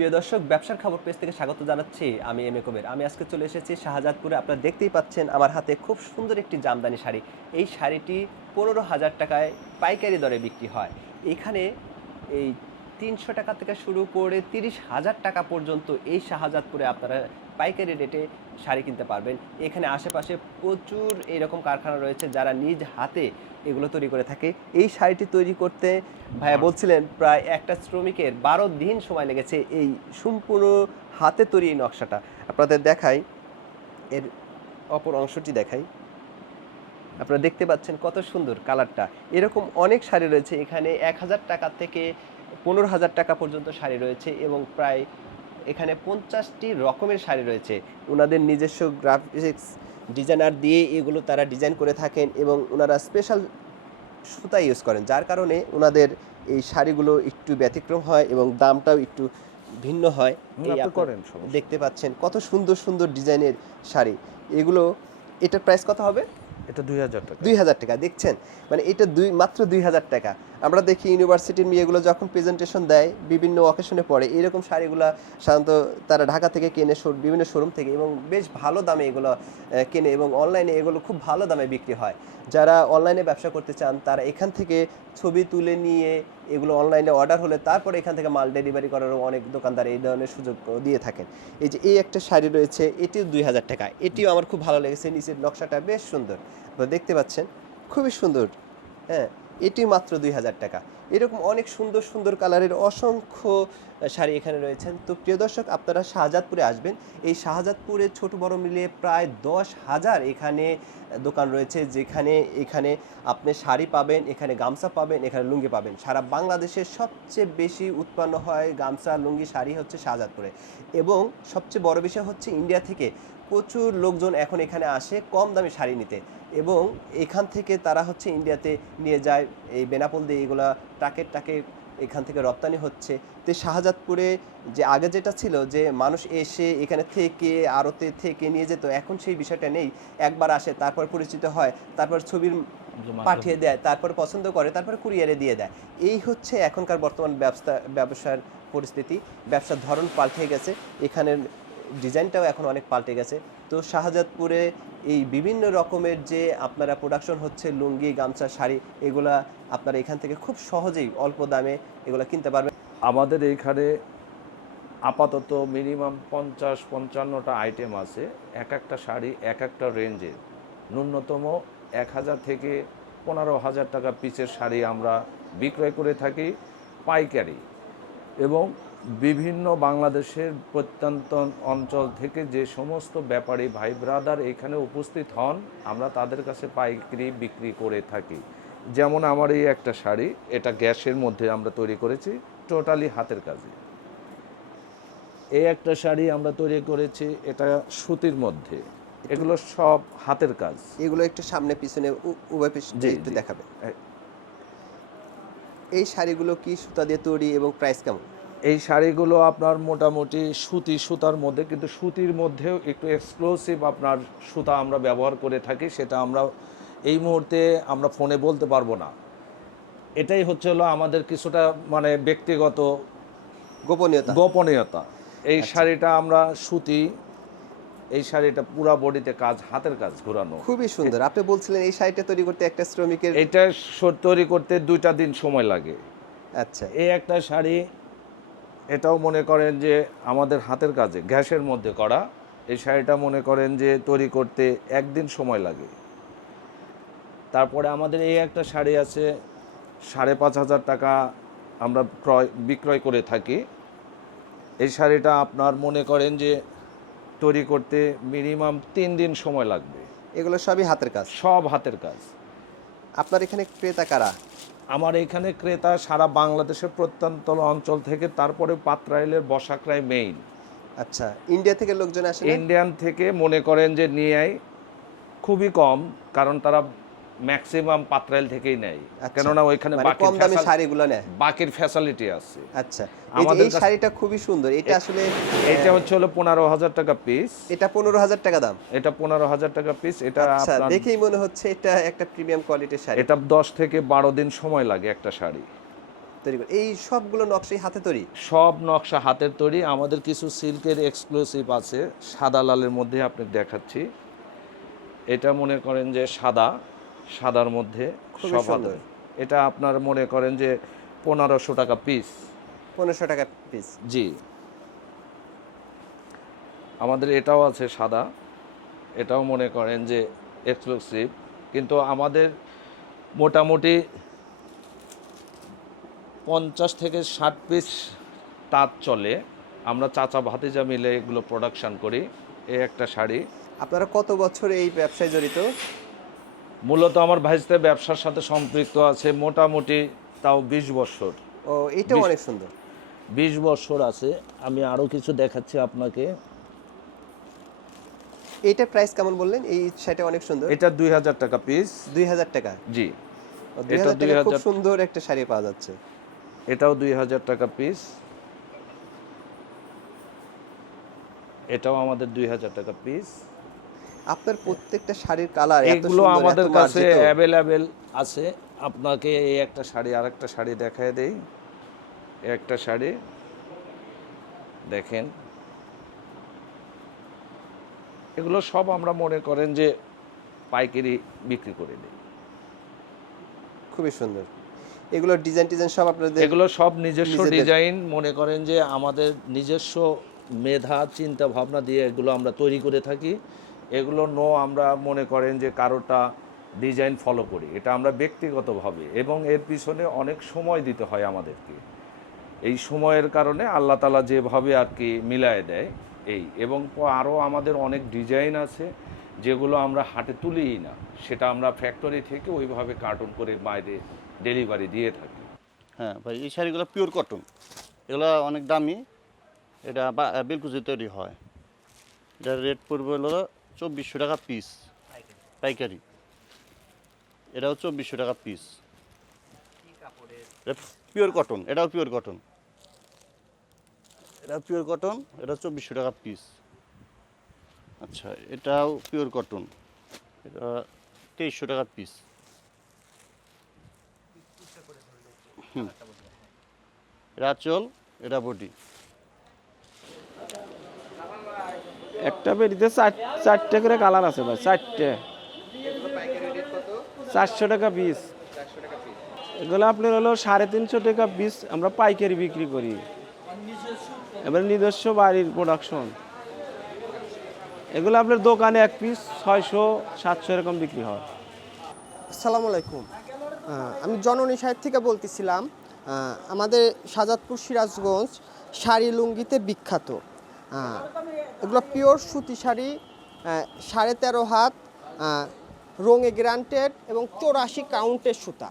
প্রিয় দর্শক, ব্যবসার খবর পেজ থেকে স্বাগত জানাচ্ছি। আমি এম এ কবির। আমি আজকে চলে এসেছি শাহজাদপুরে। আপনারা দেখতেই পাচ্ছেন আমার হাতে খুব সুন্দর একটি জামদানি শাড়ি। এই শাড়িটি ১৫,০০০ টাকায় পাইকারি দরে বিক্রি হয়। এখানে এই ৩০০ টাকা থেকে শুরু করে ৩০,০০০ টাকা পর্যন্ত এই শাহজাদপুরে আপনারা পাইকারি রেটে শাড়ি কিনতে পারবেন। এখানে আশেপাশে প্রচুর এরকম কারখানা রয়েছে যারা নিজ হাতে এগুলো তৈরি করে থাকে। এই শাড়িটি তৈরি করতে ভাইয়া বলছিলেন প্রায় একটা শ্রমিকের ১২ দিন সময় লেগেছে এই সম্পূর্ণ হাতে তৈরি এই নকশাটা। আপনাদের দেখাই, এর অপর অংশটি দেখাই। আপনারা দেখতে পাচ্ছেন কত সুন্দর কালারটা। এরকম অনেক শাড়ি রয়েছে এখানে। ১,০০০ টাকা থেকে ১৫,০০০ টাকা পর্যন্ত শাড়ি রয়েছে এবং প্রায় এখানে ৫০টি রকমের শাড়ি রয়েছে। ওনাদের নিজস্ব গ্রাফিক্স ডিজাইনার দিয়ে এগুলো তারা ডিজাইন করে থাকেন এবং ওনারা স্পেশাল সুতা ইউজ করেন, যার কারণে ওনাদের এই শাড়িগুলো একটু ব্যতিক্রম হয় এবং দামটাও একটু ভিন্ন হয়। এই দেখতে পাচ্ছেন কত সুন্দর সুন্দর ডিজাইনের শাড়ি। এগুলো, এটার প্রাইস কত হবে? এটা ২০০০ টাকা। ২০০০ টাকা। দেখছেন, মানে এটা মাত্র ২০০০ টাকা। আমরা দেখি ইউনিভার্সিটির মেয়েগুলো যখন প্রেজেন্টেশন দেয় বিভিন্ন অকেশনে পড়ে, এরকম শাড়িগুলো সাধারণত তারা ঢাকা থেকে কেনে, বিভিন্ন শোরুম থেকে, এবং বেশ ভালো দামে এগুলো কেনে এবং অনলাইনে এগুলো খুব ভালো দামে বিক্রি হয়। যারা অনলাইনে ব্যবসা করতে চান তারা এখান থেকে ছবি তুলে নিয়ে এগুলো অনলাইনে অর্ডার হলে তারপরে এখান থেকে মাল ডেলিভারি করারও অনেক দোকানদার এই ধরনের সুযোগ দিয়ে থাকেন। এই যে এই একটা শাড়ি রয়েছে, এটিও ২০০০ টাকা। এটিও আমার খুব ভালো লেগেছে, নিচের নকশাটা বেশ সুন্দর, দেখতে পাচ্ছেন খুবই সুন্দর। হ্যাঁ, এটি মাত্র ২০০০ টাকা। এরকম অনেক সুন্দর সুন্দর কালারের অসংখ্য শাড়ি এখানে রয়েছেন। তো প্রিয় দর্শক, আপনারা শাহজাদপুরে আসবেন। এই শাহজাদপুরে ছোট বড় মিলিয়ে প্রায় ১০,০০০ এখানে দোকান রয়েছে, যেখানে এখানে আপনি শাড়ি পাবেন, এখানে গামছা পাবেন, এখানে লুঙ্গি পাবেন। সারা বাংলাদেশের সবচেয়ে বেশি উৎপন্ন হয় গামছা, লুঙ্গি, শাড়ি হচ্ছে শাহজাদপুরে। এবং সবচেয়ে বড় বিষয় হচ্ছে ইন্ডিয়া থেকে প্রচুর লোকজন এখন এখানে আসে কম দামে শাড়ি নিতে, এবং এখান থেকে তারা হচ্ছে ইন্ডিয়াতে নিয়ে যায়। এই বেনাপোল দিয়ে এগুলা ট্রাকে ট্রাকে এখান থেকে রপ্তানি হচ্ছে। তো শাহজাদপুরে যে আগে যেটা ছিল যে মানুষ এসে এখানে থেকে আড়তে থেকে নিয়ে যেত, এখন সেই বিষয়টা নেই। একবার আসে, তারপর পরিচিত হয়, তারপর ছবির পাঠিয়ে দেয়, তারপর পছন্দ করে, তারপর কুরিয়ারে দিয়ে দেয়। এই হচ্ছে এখনকার বর্তমান ব্যবসার পরিস্থিতি। ব্যবসার ধরন পাল্টে গেছে, এখানের ডিজাইনটাও এখন অনেক পাল্টে গেছে। তো শাহজাদপুরে এই বিভিন্ন রকমের যে আপনারা প্রোডাকশন হচ্ছে লুঙ্গি, গামছা, শাড়ি, এগুলা আপনারা এখান থেকে খুব সহজেই অল্প দামে এগুলা কিনতে পারবেন। আমাদের এইখানে আপাতত মিনিমাম ৫০-৫৫টা আইটেম আছে। এক একটা শাড়ি এক একটা রেঞ্জের। ন্যূনতম ১,০০০ থেকে ১৫,০০০ টাকা পিসের শাড়ি আমরা বিক্রয় করে থাকি পাইকারি। এবং বিভিন্ন বাংলাদেশের প্রত্যন্ত অঞ্চল থেকে যে সমস্ত ব্যাপারী ভাই ব্রাদার এখানে উপস্থিত হন, আমরা তাদের কাছে পাইকারি বিক্রি করে থাকি। যেমন আমার এই একটা শাড়ি, এটা গ্যাসের মধ্যে আমরা তৈরি করেছি, টোটালি হাতের কাজে। এই একটা শাড়ি আমরা তৈরি করেছি, এটা সুতির মধ্যে। এগুলো সব হাতের কাজ। এগুলো একটু সামনে পিছনে উভয় পিছনে একটু দেখাবে। এই শাড়িগুলো কি সুতা দিয়ে তৈরি এবং প্রাইস কেমন? এই শাড়িগুলো আপনার মোটামুটি সুতার মধ্যে, কিন্তু সুতির মধ্যেও একটু এক্সক্লুসিভ আপনার সুতা আমরা ব্যবহার করে থাকি। সেটা আমরা এই মুহূর্তে আমরা ফোনে বলতে পারবো না। এটাই হচ্ছে হলো আমাদের কিছুটা মানে ব্যক্তিগত গোপনীয়তা। এই শাড়িটা আমরা সুতি, এই শাড়িটা পুরা বডিতে কাজ, হাতের কাজ ঘোরানো, খুবই সুন্দর। আপনি বলছিলেন এই শাড়িটা তৈরি করতে একটা শ্রমিকের, এটা তৈরি করতে 2টা দিন সময় লাগে। আচ্ছা, এই একটা শাড়ি, এটাও মনে করেন যে আমাদের হাতের কাজে গ্যাসের মধ্যে করা। এই শাড়িটা মনে করেন যে তৈরি করতে 1 দিন সময় লাগে। তারপরে আমাদের এই একটা শাড়ি আছে, ৫,৫০০ টাকা আমরা বিক্রয় করে থাকি। এই শাড়িটা আপনার মনে করেন যে তৈরি করতে মিনিমাম 3 দিন সময় লাগবে। এগুলো সবই হাতের কাজ? সব হাতের কাজ। আপনার এখানে ক্রেতা কারা? আমার এখানে ক্রেতা সারা বাংলাদেশের প্রত্যন্ত অঞ্চল থেকে, তারপরে পাত্রাইলের বসাকরাই মেইন। আচ্ছা, ইন্ডিয়া থেকে লোকজন আসে? ইন্ডিয়ান থেকে মনে করেন যে নিয়ে খুবই কম, কারণ তারা ম্যাক্সিমাম পাত্রাইল থেকেই নেয়, কেননা ওইখানে কম দামি শাড়িগুলো নেয়, বাকির ফ্যাসিলিটি আছে। আচ্ছা, আমাদের এই শাড়িটা খুবই সুন্দর। এটা আসলে এটা হচ্ছে হলো ১৫,০০০ টাকা পিস। এটা ১৫,০০০ টাকা দাম? এটা ১৫,০০০ টাকা পিস। এটা আচ্ছা, দেখেই মনে হচ্ছে এটা একটা প্রিমিয়াম কোয়ালিটির শাড়ি। এটা 10 থেকে 12 দিন সময় লাগে একটা শাড়ি। তৈরি করে। এই সবগুলো নকশাই হাতে তৈরি? সব নকশা হাতের তৈরি। আমাদের কিছু সিল্কের এক্সক্লুসিভ আছে, সাদা লালের মধ্যে আপনাকে দেখাচ্ছি। এটা মনে করেন যে সাদার মধ্যে খুবই সব সুন্দর। হাতে। এটা আপনার মনে করেন যে 1500 টাকা পিস। 1500 টাকা পিস। জি। আমাদের এটাও আছে সাদা, এটাও মনে করেন যে এক্সক্লুসিভ, কিন্তু আমাদের মোটামুটি 50 থেকে 60 পিস তাঁত চলে। আমরা চাচা ভাতিজা মিলে এগুলো প্রোডাকশন করি। এই একটা শাড়ি। আপনারা কত বছর এই ব্যবসায় জড়িত? মূলত আমার ভাইস্তে ব্যবসার সাথে সম্পৃক্ত আছে মোটামুটি তাও 20 বছর। ও, এটাও 20 অনেক সুন্দর। 20 বছর আছে। আমি আরও কিছু দেখাচ্ছি আপনাকে। এইটার প্রাইস কেমন বললেন? এই শাড়িটা অনেক সুন্দর। এটা 2000 টাকা পিস। 2000 টাকা? জি। ও, এটা 2000 টাকা খুব 2000, সুন্দর একটা শাড়ি পাওয়া যাচ্ছে। এটাও 2000 টাকা পিস। এটাও আমাদের 2000 টাকা পিস। আপনার প্রত্যেকটা শাড়ির কালার এত এগুলো সুন্দর, আমাদের এত কাছে মার্জিত। অ্যাভেলেবেল আছে। আপনাকে এই একটা শাড়ি, আরেকটা শাড়ি দেখায় দেই। এই একটা শাড়ি দেখেন। এগুলো সব আমরা মনে করেন যে পাইকারি বিক্রি করে দিই। খুবই সুন্দর। এগুলো ডিজাইন সব আপনাদের? এগুলো সব নিজস্ব নিজেদের? ডিজাইন। মনে করেন যে আমাদের নিজস্ব মেধা চিন্তা ভাবনা দিয়ে এগুলো আমরা তৈরি করে থাকি। এগুলো আমরা মনে করেন যে কারোটা ডিজাইন ফলো করি, এটা আমরা ব্যক্তিগতভাবে, এবং এর পিছনে অনেক সময় দিতে হয় আমাদেরকে। এই সময়ের কারণে আল্লাহ তাআলা যেভাবে আর কি মিলায় দেয় এই। এবং আরও আমাদের অনেক ডিজাইন আছে যেগুলো আমরা হাতে তুলিই না, সেটা আমরা ফ্যাক্টরি থেকে ওইভাবে কার্টুন করে বাইরে ডেলিভারি দিয়ে থাকি। হ্যাঁ ভাই, এই শাড়িগুলো পিওর কটন, এগুলো অনেক দামি। এটা বেলকুচি তৈরি হয়। এটার রেট পড়বে হলো 2400 টাকা পিস পাইকারি। এটাও 2400 টাকা পিস। পিওর কটন, এটাও পিওর কটন। এটাও পিওর কটন, এটা 2400 টাকা পিস। আচ্ছা, এটাও পিওর কটন, এটা 2300 টাকা পিস। এটা আঁচল, এটা বডি। একটা বেরিতে চারটে করে কালার আছে ভাই, চারটে। 400 টাকা পিস। এগুলো আপনার হলো 350 টাকা পিস। আমরা পাইকারি বিক্রি করি, এবার নিজস্ব বাড়ির প্রোডাকশন। এগুলো আপনার দোকানে এক পিস 600-700 এরকম বিক্রি হয়। আসসালামু আলাইকুম। আমি জননী সাহেব থেকে বলতেছিলাম। আমাদের শাহজাদপুর সিরাজগঞ্জ শাড়ি লুঙ্গিতে বিখ্যাত। এগুলো পিওর সুতি শাড়ি, 13.5 হাত, রঙে গ্রান্টেড এবং 84 কাউন্টের সুতা।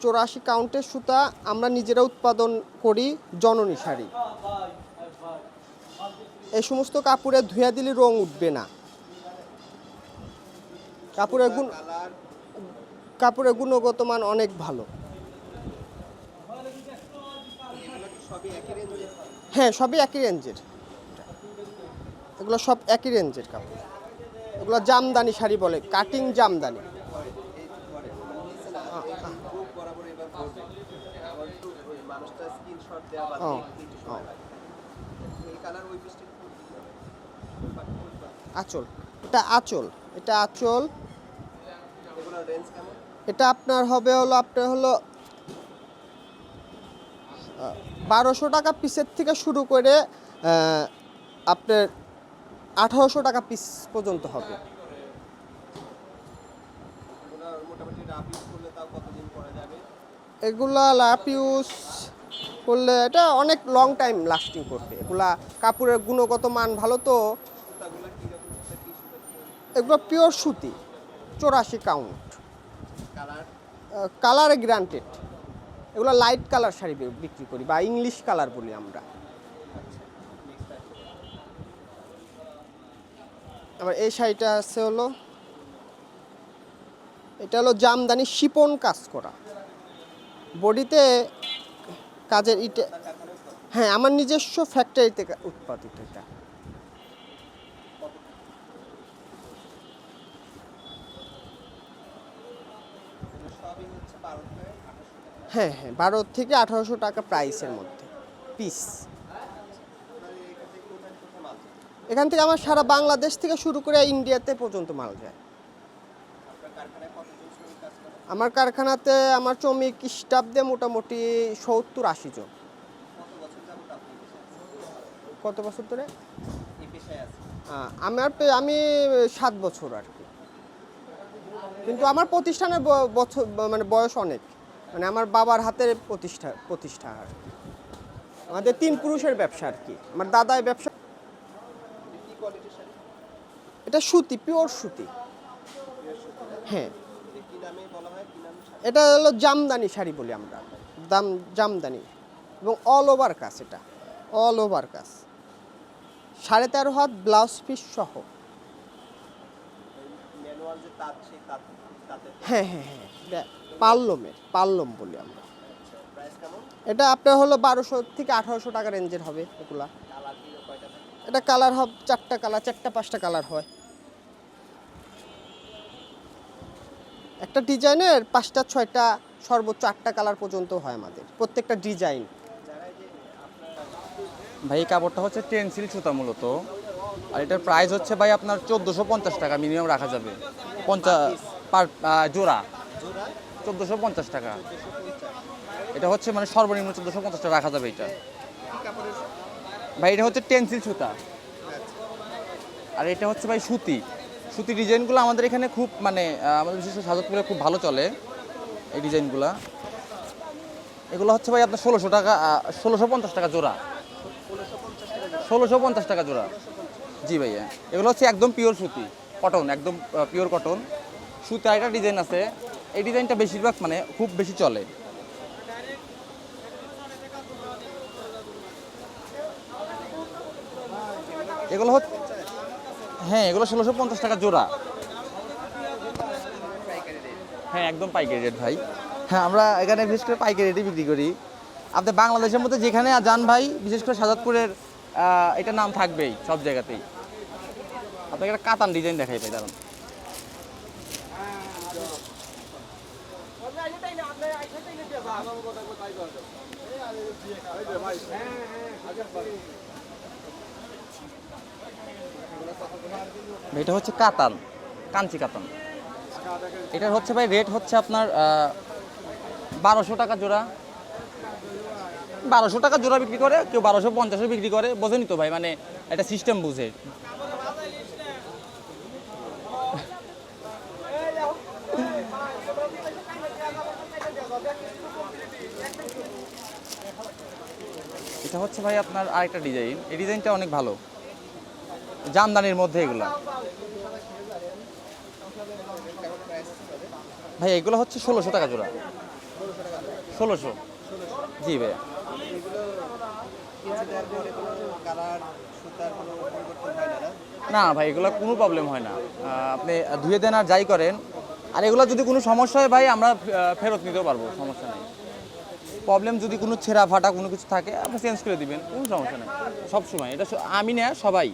84 কাউন্টের সুতা আমরা নিজেরা উৎপাদন করি। জননী শাড়ি, এই সমস্ত কাপড়ে ধুয়ে দিলে রং উঠবে না। কাপড়ের গুণগত মান অনেক ভালো। হ্যাঁ, সবই একই রেঞ্জের। এগুলো সব একই রেঞ্জের কাপড়। এগুলো জামদানি শাড়ি বলে, কাটিং জামদানি। ও, ও। আঁচল, এটা আঁচল, এটা আঁচল। এটা আপনার হবে হলো 1200 টাকা পিসের থেকে শুরু করে আপনার 1800 টাকা পিস পর্যন্ত হবে। এগুলা লাভ ইউজ করলে এটা অনেক লং টাইম লাস্টিং করবে। এগুলা কাপড়ের গুণগত মান ভালো তো। এগুলো পিওর সুতি, 84 কাউন্ট, কালারে গ্রান্টেড। এগুলো লাইট কালার শাড়ি বিক্রি করি, বা ইংলিশ কালার বলি আমরা। আবার এই শাড়িটা আছে হলো, এটা হলো জামদানি শিপন কাজ করা, বডিতে কাজের ইটে। হ্যাঁ, আমার নিজস্ব ফ্যাক্টরিতে উৎপাদিত এটা। হ্যাঁ হ্যাঁ 12 থেকে 1800 টাকা প্রাইসের মধ্যে পিস। এখান থেকে আমার সারা বাংলাদেশ থেকে শুরু করে ইন্ডিয়াতে পর্যন্ত মাল যায়। আমার কারখানাতে আমার শ্রমিক স্টাফ দিয়ে মোটামুটি 70-80 জন। কত বছর ধরে আমি 7 বছর আর কি। কিন্তু আমার প্রতিষ্ঠানের বছর মানে বয়স অনেক, মানে আমার বাবার হাতের প্রতিষ্ঠা আর কি। আমাদের 3 পুরুষের ব্যবসা আর কি। আমার দাদাই ব্যবসা। এটা সুতি, পিওর সুতি। হ্যাঁ, এটা হলো জামদানি শাড়ি বলি আমরা, জামদানি, এবং অল ওভার কাজ। এটা অল ওভার কাজ, 13.5 হাত ব্লাউজ পিস সহ। হ্যাঁ হ্যাঁ হ্যাঁ, পাল্লম বলি আমরা। এটা আপনার হলো 1200 থেকে 1800 টাকা রেঞ্জের হবে এগুলা। এটা কালার হবে 4টা কালার, 4টা-5টা কালার হয়। একটা ডিজাইনের 5টা-6টা সর্বোচ্চ 8টা কালার পর্যন্ত হয় আমাদের প্রত্যেকটা ডিজাইন। ভাই এই কাপড়টা হচ্ছে টেন্সিল সুতা মূলত, আর এটার প্রাইস হচ্ছে ভাই আপনার 1450 টাকা মিনিমাম রাখা যাবে। 50 পার জোড়া 1450 টাকা। এটা হচ্ছে মানে সর্বনিম্ন 1450 টাকা রাখা যাবে এটা। ভাই এটা হচ্ছে টেন্সিল সুতা, আর এটা হচ্ছে ভাই সুতি ডিজাইনগুলো আমাদের এখানে খুব মানে আমাদের বিশেষ করে সাজাদপুরে খুব ভালো চলে এই ডিজাইনগুলো। এগুলো হচ্ছে ভাই আপনার 1600 টাকা, 1650 টাকা জোড়া। 1650 টাকা জোড়া। জি ভাইয়া, এগুলো হচ্ছে একদম পিওর সুতি, কটন, একদম পিওর কটন সুতি। আরেকটা ডিজাইন আছে, এই ডিজাইনটা বেশিরভাগ মানে খুব বেশি চলে। এগুলো হচ্ছে, হ্যাঁ এগুলো 1650 টাকা জোড়া। হ্যাঁ একদম পাইকারি রেট ভাই। হ্যাঁ আমরা এখানে বিশেষ করে পাইকারি রেটে বিক্রি করি। আপনি বাংলাদেশের মধ্যে যেখানে যান ভাই, বিশেষ করে সাজাদপুরের এটা নাম থাকবেই সব জায়গাতেই। আপনাকে একটা কাতান ডিজাইন দেখাই ভাই, দাঁড়ান। এটা হচ্ছে কাতান, কাঞ্চি কাতান। এটার হচ্ছে ভাই রেট হচ্ছে আপনার 1200 টাকা জোড়া। 1200 টাকা জোড়া বিক্রি করে, কেউ 1250 বিক্রি করে, বোঝেনি তো ভাই, মানে একটা সিস্টেম বুঝে। এটা হচ্ছে ভাই আপনার আরেকটা ডিজাইন, এই ডিজাইনটা অনেক ভালো, জামদানির মধ্যে এগুলা। ভাই এগুলো হচ্ছে 1600 টাকা জোড়া। 1600। জি ভাইয়া। না ভাই এগুলো কোনো প্রবলেম হয় না, আপনি ধুয়ে দেন আর যাই করেন। আর এগুলো যদি কোনো সমস্যা হয় ভাই আমরা ফেরত নিতেও পারবো, সমস্যা নেই। প্রবলেম যদি কোনো ছেঁড়া ফাটা কোনো কিছু থাকে আপনি চেঞ্জ করে দিবেন, কোনো সমস্যা নেই। সবসময় এটা আমি না, সবাই